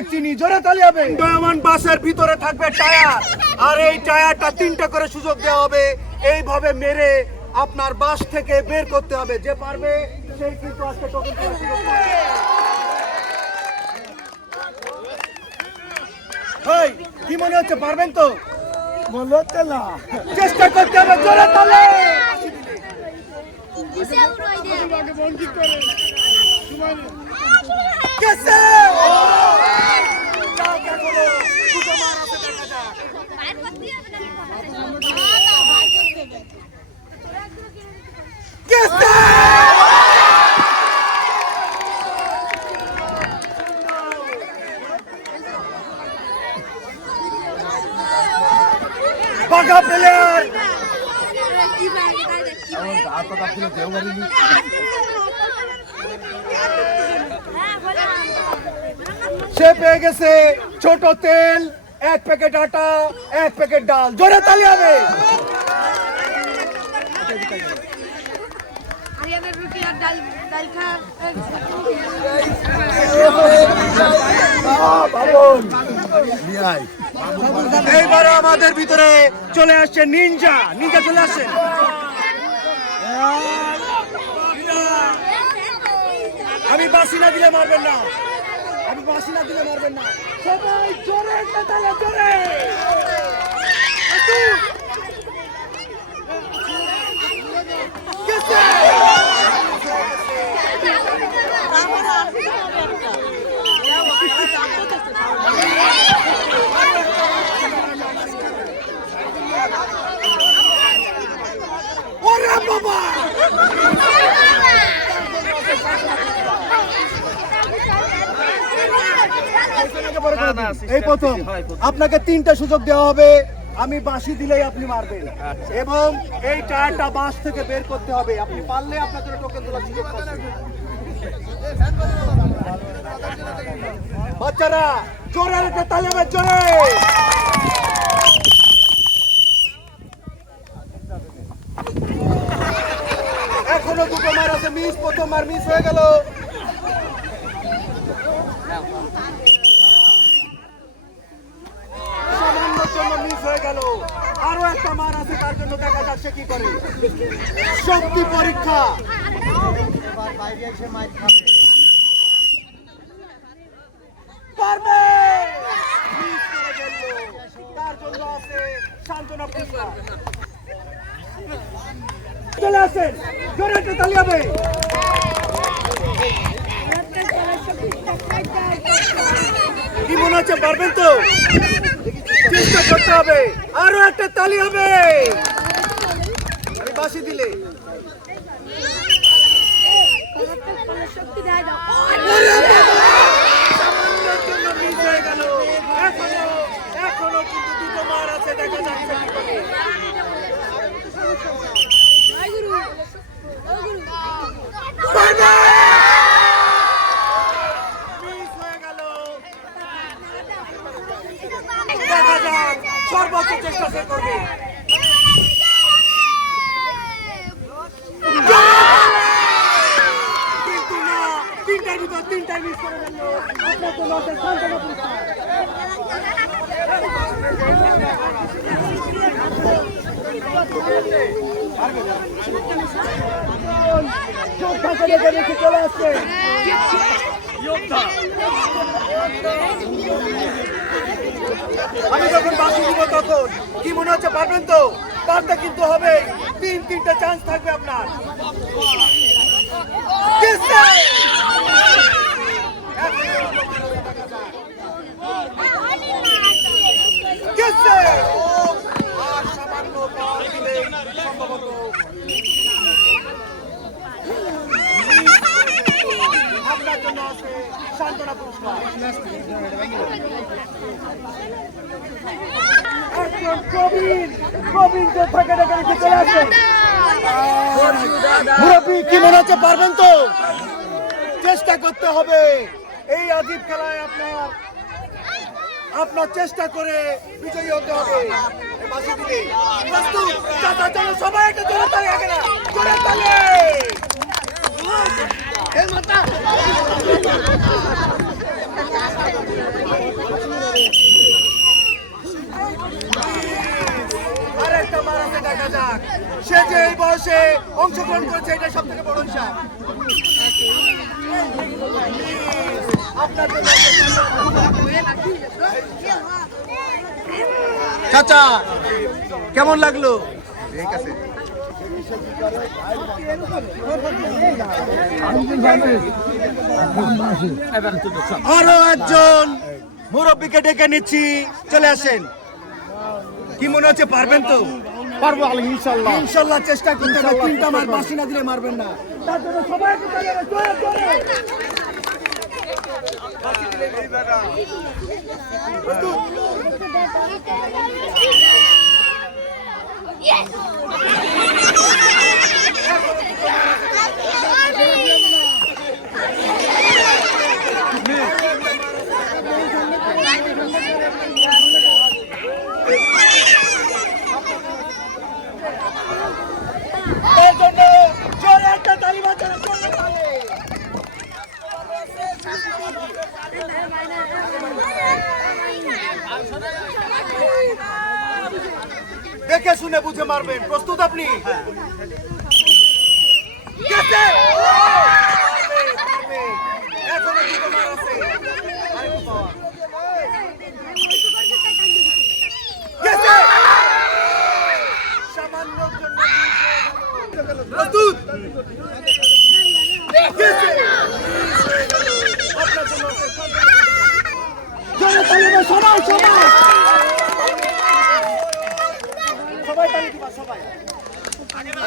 Packet চিনি জোরে তালি হবে ডায়মন্ড বাসের ভিতরে থাকবে টায়ার। আর এই টায়ারটা তিনটা করে সুযোগ দেওয়া হবে। এইভাবে মেরে আপনার বাস থেকে বের করতে হবে। যে পারবে সেই কিন্তু আজকে টোকেন কি মনে হচ্ছে পারবেন তো? হচ্ছে না। চেষ্টা করতে হবে জোরে তালে কেসে যাও দেখো দুটো মার আছে দেখা যাক কেসে বাঘা প্লেয়ার সে পেয়ে গেছে ছোট তেল এক প্যাকেট আটা এক প্যাকেট ডাল। জোরে তালি হবে এইবারে আমাদের ভিতরে চলে আসছে নিনজা নিনজা চলে আসছে। আমি বাসি না দিলে মারবেন না। আমি বাসি না দিলে মারবেন না। সবাই জোরে তালে জোরে। বাবা! এই প্রথম। আপনাকে তিনটা সুযোগ দেওয়া হবে। আমি বাঁশি দিলেই আপনি মারবেন। এবং এই টায়ারটা বাঁশ থেকে বের করতে হবে। আপনি পারলে আপনার জন্য টোকেন তোলার সুযোগ বাচ্চারা জোরে একটা তালি হবে জোরে। এখনও দুটো মার আছে মিস প্রথম মার মিস হয়ে গেল সামান্যর জন্য মিস হয়ে গেল আরও একটা আছে জন্য দেখা যাচ্ছে কি করে? শক্তি পরীক্ষা। আছে সান্ত্বনা কি মনে হচ্ছে, পারবেন তো? চেষ্টা করতে হবে। আরও একটা তালি হবে। আমি বাসি দিলে। শক্তি দেয় দাও ওরে বাবা! সামান্যের জন্য miss হয়ে গেল। এখনও এখনও কিন্তু দুটো মার আছে দেখা যাচ্ছে কি করে। পারবে! Miss হয়ে গেল। দেখা যাক সর্বোচ্চ চেষ্টা সে করবে। কিন্তু না, তিনটার ভিতর তিনটাই মিস করে গেল আপনার তো লসের পুরস্কার যোদ্ধা ছেলেকে রেখে চলে আসছে। আমি যখন বাসি দিব তখন, কি মনে হচ্ছে পারবেন তো? পারতে কিন্তু হবে। তিন, তিনটা চান্স থাকবে আপনার। সম্ভবত আপনার জন্য আছে সান্ত্বনা পুরস্কার। একজন প্রবীণ প্রবীণ যোদ্ধাকে ডেকে চলে আসেন। মুরব্বী কি মনে হচ্ছে পারবেন তো? চেষ্টা করতে হবে। এই আজীব খেলায় আপনার আপনার চেষ্টা করে বিজয়ী হতে হবে। চলো, সবাই একটা জোরে তালি আগে না। জোরে তালি। দেখা যাক। সে যে বয়সে অংশগ্রহণ করেছে এটা সব থেকে বড় হিসাব। কেমন লাগল? ঠিক আছে। আরও একজন মুরব্বীকে ডেকে নিচ্ছি চলে আসেন। কি মনে হচ্ছে পারবেন তো? পারব ইনশাল্লাহ। ইনশাল্লাহ চেষ্টা করতে হবে তিনটা মার বাসি না দিলে মারবেন না। তার জন্য সবাইকে তালি হবে, জোরে, জোরে। তার জন্য জোরে একটা তালি বাজানো জোরে তালি। দেখে শুনে বুঝে মারবেন। প্রস্তুত আপনি! পারবে, পারবে। এখনও দুটো মার আছে। আরেকটু পাওয়া। গেছে! সামান্যর জন্য miss হয়ে গেল। প্রস্তুত গেছে! Miss হয়ে গেল। আপনার জন্য অশেষ ধন্যবাদ। জোরে তালি দাও, সবাই সবাই সবাই তালি দিবা সবাই আগে না।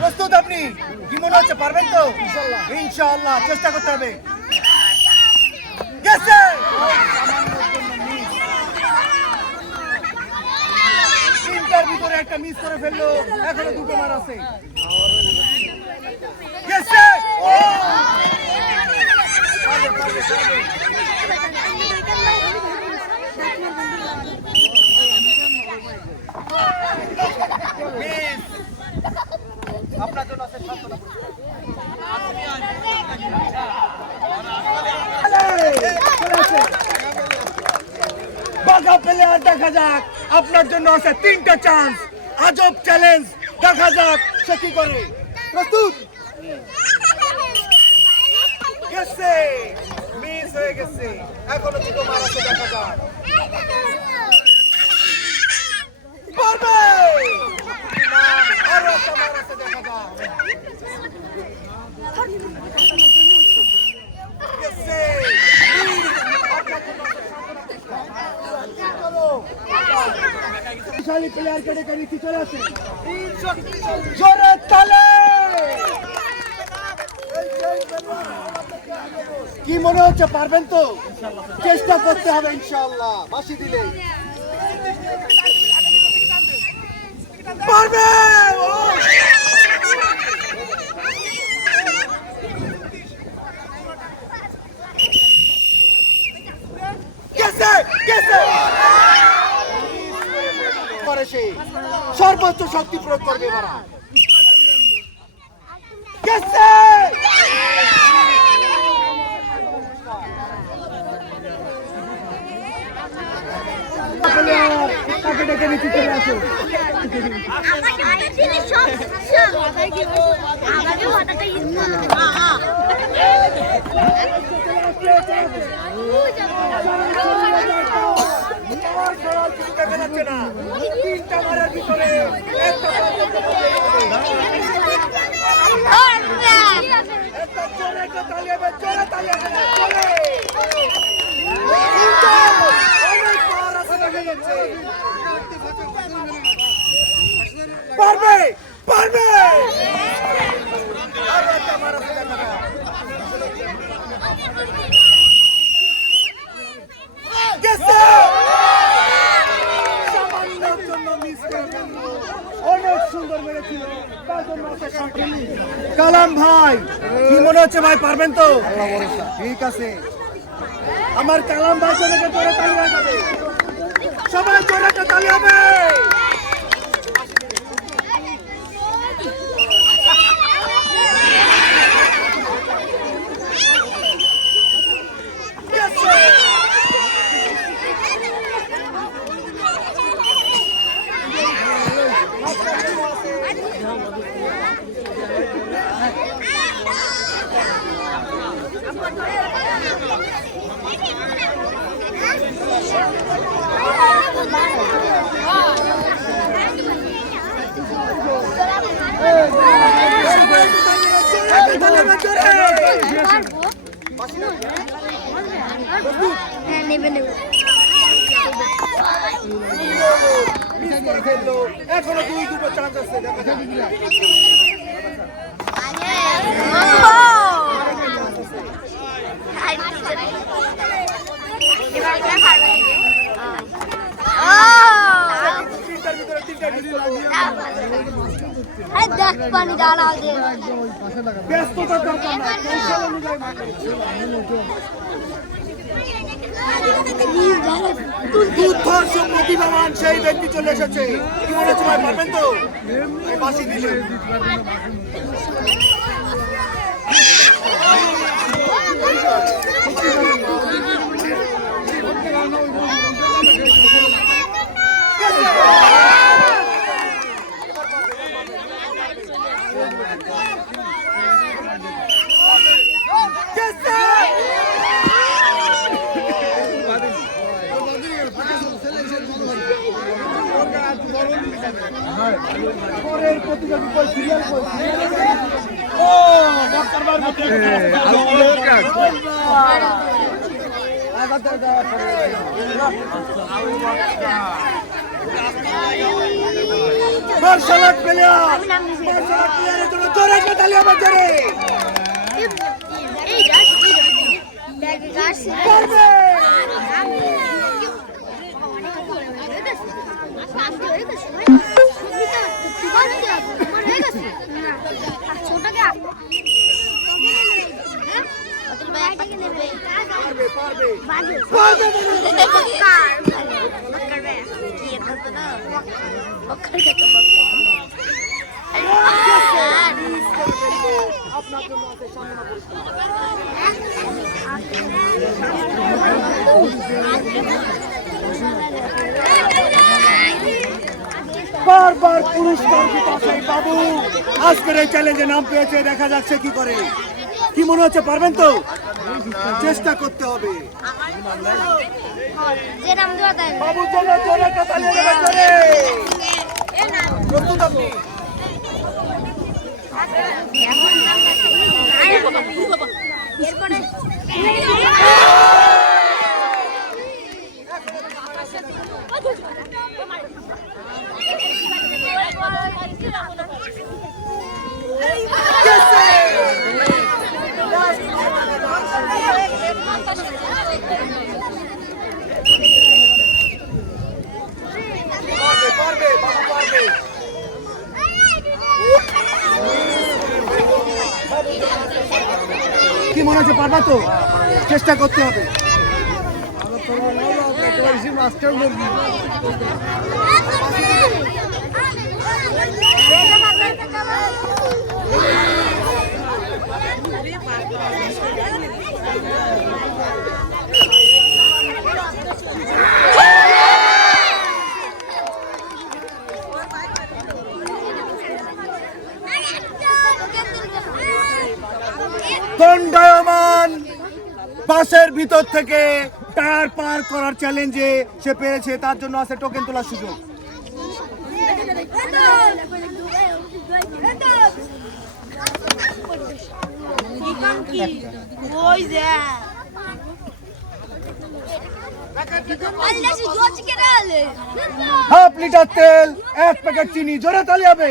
প্রস্তুত আপনি? কি মনে হচ্ছে, পারবেন তো? ইনশাআল্লাহ, চেষ্টা করতে হবে। তিনটার ভিতরে একটা মিস করে ফেলল, এখনও দুটো মার আছে গেছে ও! পারবে, পারবে, পারবে। মিস আপনার জন্য আছে সান্ত্বনা পুরস্কার। বাঘা প্লেয়ার দেখা যাক আপনার জন্য আছে তিনটা চান্স আজব চ্যালেঞ্জ দেখা যাক সে কি করে প্রস্তুত গেছে মিস হয়ে গেছে এখনও দুটো মার আছে দেখা যাক পারবে না, আরও একটা মার আছে দেখা যাক গেছে মিস আপনার জন্য প্লেয়ারকে ডেকে নিচ্ছি চলে আসেন জোরে তালে! কি মনে হচ্ছে, পারবেন তো? চেষ্টা করতে হবে ইনশাআল্লাহ বাসি দিলে পারবে ও! গেছে গেছে সর্বোচ্চ শক্তি প্রয়োগ করবে গেছে! আমাকে তিনটা মারের ভিতরে। পারবে পারবে আরও একটা মার কালাম ভাই কি মনে হচ্ছে ভাই পারবেন তো? ঠিক আছে। আমার কালাম ভাই জন্য জোরে তালি সবাই জোরে তালি হবে Yes, sir! আবার জোরে পারব হ্যাঁ নেবে নেবে মিস করে ফেলল এখনও দুই দুটো চান্স আছে দেখা। পানি দাঁড়াও দে। দরকার। দুর্ধর্ষ প্রতিভাবান সেই ব্যক্তি চলে এসেছে। কি মনে হচ্ছে ভাই পারবেন তো? বাসি দিলে Yes, martial art player, martial art প্লেয়ারের জন্য জোরে একটা তালি আমার জোরে। পারবে পারবে পারবে বাজে পারবে আপনার জন্য আছে সম্মান পুরস্কার। বারবার পুরস্কার জিতা সেই বাবু। আজকের এই চ্যালেঞ্জে নাম পেয়েছে দেখা যাচ্ছে কি করে। কি মনে হচ্ছে পারবেন তো? চেষ্টা করতে হবে। জোরে জোরে প্রস্তুত আপনি এরপরে পারবে পারবে বাবু পারবে কি মনে হচ্ছে পারবা তো? চেষ্টা করতে হবে। দণ্ডায়মান। বাসের ভিতর থেকে টায়ার পার করার চ্যালেঞ্জে সে পেরেছে, তার জন্য আছে টোকেন তোলার সুযোগ। হাফ লিটার তেল, এক প্যাকেট চিনি, জোরে তালি হবে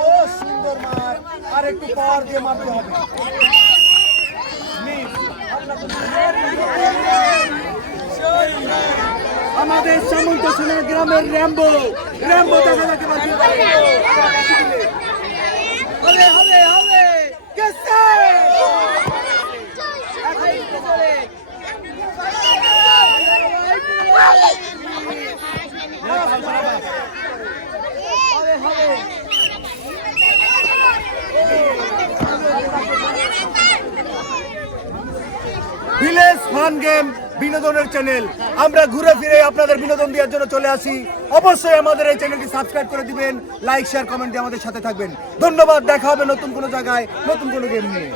ও সুন্দর আর দিয়ে আমাদের সামন্ত গ্রামের র্যাম্বো। র্যাম্বো দেখা যাকে বাঁচিয়ে হবে হবে হবে গেছে ভিলেজ ফান গেম বিনোদনের চ্যানেল আমরা ঘুরে ফিরে আপনাদের বিনোদন দেওয়ার জন্য চলে আসি। অবশ্যই আমাদের এই চ্যানেলটি সাবস্ক্রাইব করে দিবেন লাইক শেয়ার কমেন্ট দিয়ে আমাদের সাথে থাকবেন। ধন্যবাদ, দেখা হবে নতুন কোনো জায়গায়, নতুন কোনো গেম নিয়ে।